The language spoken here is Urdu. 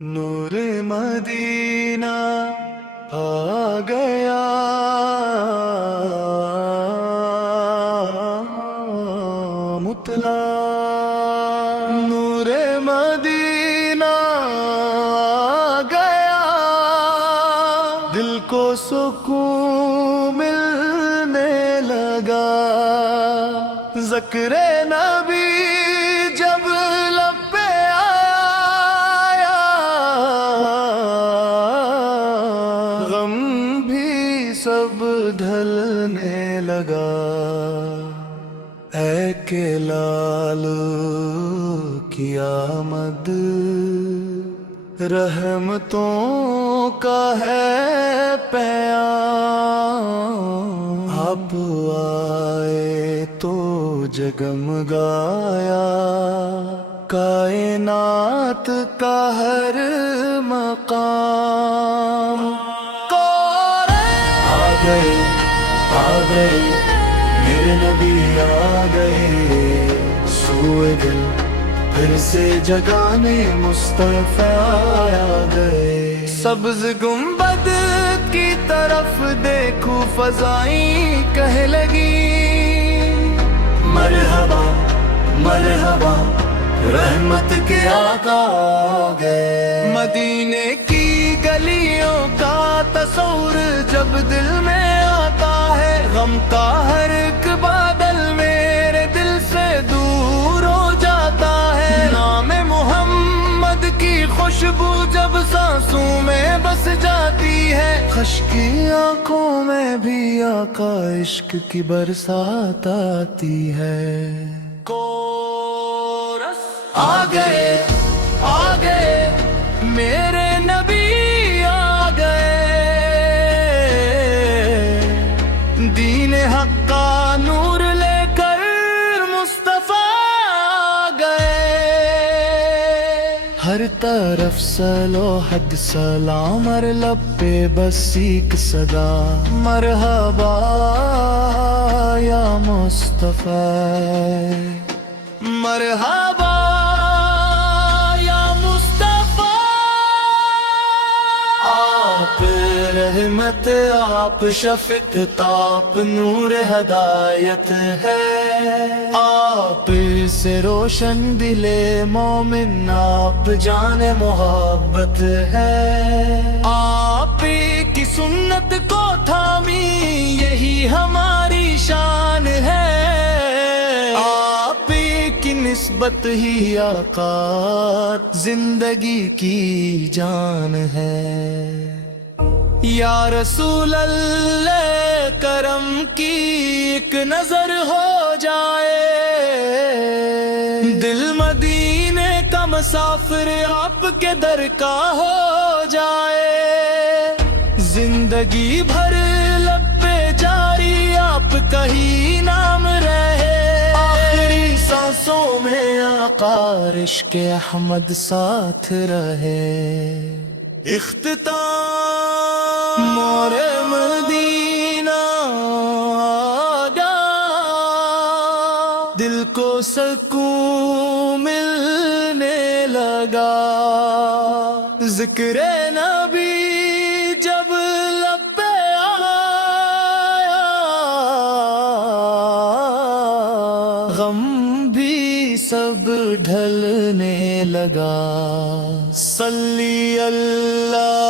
نور مدینہ آ گیا، مطلع نور مدینہ آ گیا، دل کو سکون ملنے لگا، ذکر نبی جب لب پہ آیا، غم بھی سب ڈھلنے لگا۔ اے کہ لال کی آمد رحمتوں کا ہے پیام، آپ آئے تو جگمگایا کائنات کا ہر مقام۔ آ گئے آ گئے میرے نبی آ گئے، سوئے دل پھر سے جگانے مصطفیٰ آ گئے۔ سبز گنبد کی طرف دیکھو فضائیں کہہ لگی، مرحبا مرحبا رحمت کے آقا آ گئے۔ مدینے کی گلیوں کا تصور جب دل میں آتا ہے، غم کا ہر ایک بادل میرے دل سے دور ہو جاتا ہے۔ نام محمد کی خوشبو جب سانسوں میں بس جاتی ہے، خشکی آنکھوں میں بھی آقا عشق کی برسات آتی ہے۔ کورس آ گئے میرے نبی آ گئے، دین حق کا نور لے کر مصطفیٰ آ گئے۔ ہر طرف سلو حد سلام، ہر لب پہ بس ایک صدا، مرحبا یا مصطفیٰ، مرحبا یا مصطفیٰ۔ آپ رحمت، آپ شفقت، آپ نور ہدایت ہے، آپ سے روشن دل مومن، آپ جان محبت ہے۔ آپ کی سنت کو تھامی یہی ہماری شان ہے، آپ کی نسبت ہی آقا زندگی کی جان ہے۔ یا رسول اللہ کرم کی ایک نظر ہو جائے، دل مدینے کا مسافر آپ کے در کا ہو جائے، زندگی بھر لب پہ جاری آپ کا ہی نام رہے، آخری سانسوں میں آقا عشق احمد ساتھ رہے۔ اختتام نور مدینہ آ گیا، دل کو سکون ملنے لگا، ذکر نبی جب لب پہ آیا، غم بھی سب ڈھلنے لگا۔ صلی اللہ